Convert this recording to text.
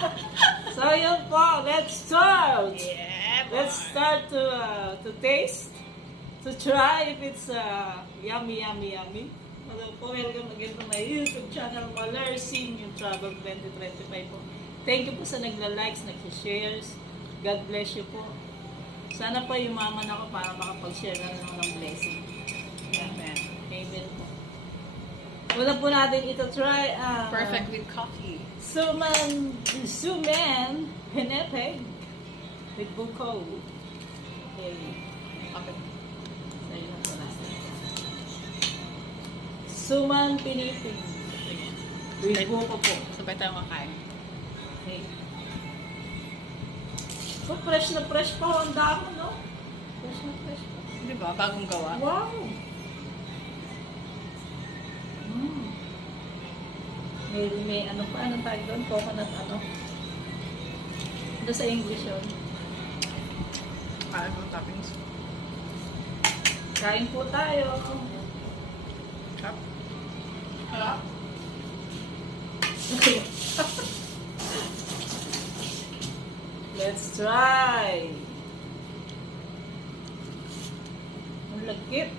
So yun po, let's start. Yeah, Let's start to taste, to try if it's yummy. Hello po, welcome again to my YouTube channel, Malercine, yung Travel 2025 po. Thank you po sa nagla-likes, nag-shares. God bless you po. Sana po yumaman ako para makapag-share na lang ng blessing. Amen. Amen po. Una po natin ito try Perfect with coffee. Suman Henepe with buko. Okay. Okay. So, yun po natin. Suman Pinipig with buko po. Sabay tayo makain. Okay. So, fresh na fresh pa ho ang damo, no? Fresh na fresh pa. Di ba? Bagong gawa. Wow! May ano pa, anong tawag doon? Coconut ano? Ito sa English yun. Parang yung toppings. Kain po tayo. Chop. Hala? Let's try! Ang lagkit.